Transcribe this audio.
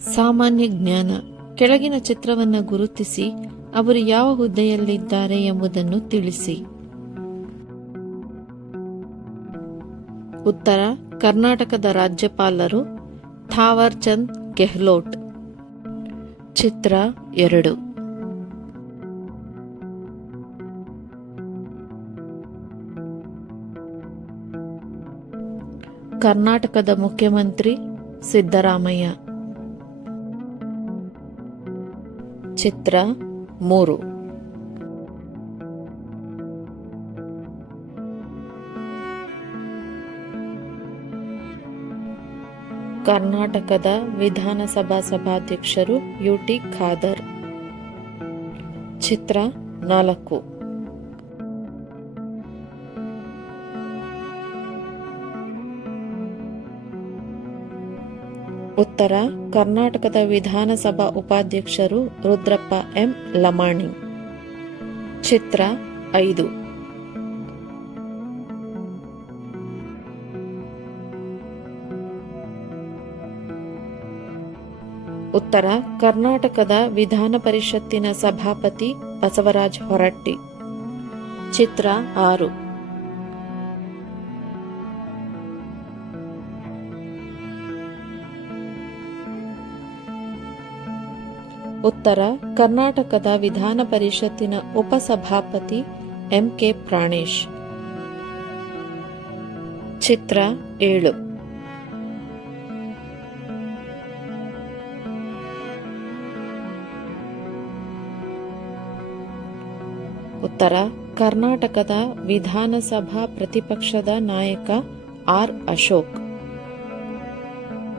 ಸಾಮಾನ್ಯ ಜ್ಞಾನ, ಕೆಳಗಿನ ಚಿತ್ರವನ್ನು ಗುರುತಿಸಿ ಅವರು ಯಾವ ಹುದ್ದೆಯಲ್ಲಿದ್ದಾರೆ ಎಂಬುದನ್ನು ತಿಳಿಸಿ. ಉತ್ತರ, ಕರ್ನಾಟಕದ ರಾಜ್ಯಪಾಲರು ಥಾವರ್ ಚಂದ್ ಗೆಹ್ಲೋಟ್. ಚಿತ್ರ ಎರಡು. ಕರ್ನಾಟಕದ ಮುಖ್ಯಮಂತ್ರಿ ಸಿದ್ದರಾಮಯ್ಯ. ಚಿತ್ರ ಮೂರು. ಕರ್ನಾಟಕದ ವಿಧಾನಸಭಾ ಸಭಾಧ್ಯಕ್ಷರು ಯುಟಿ ಖಾದರ್. ಚಿತ್ರ ನಾಲ್ಕು. ಉತ್ತರ, ಕರ್ನಾಟಕದ ವಿಧಾನಸಭಾ ಉಪಾಧ್ಯಕ್ಷರು ರುದ್ರಪ್ಪ ಎಂ. ಲಮಾಣಿ. ಚಿತ್ರ ಐದು. ಉತ್ತರ, ಕರ್ನಾಟಕದ ವಿಧಾನ ಪರಿಷತ್ತಿನ ಸಭಾಪತಿ ಬಸವರಾಜ್ ಹೊರಟ್ಟಿ. ಚಿತ್ರ ಆರು. ಉತ್ತರ ಕರ್ನಾಟಕದ ವಿಧಾನ ಪರಿಷತ್ತಿನ ಉಪಸಭಾಪತಿ ಎಂಕೆ ಪ್ರಾಣೇಶ್. ಚಿತ್ರ ಏಳು. ಉತ್ತರ ಕರ್ನಾಟಕದ ವಿಧಾನಸಭಾ ಪ್ರತಿಪಕ್ಷದ ನಾಯಕ ಆರ್ ಅಶೋಕ್.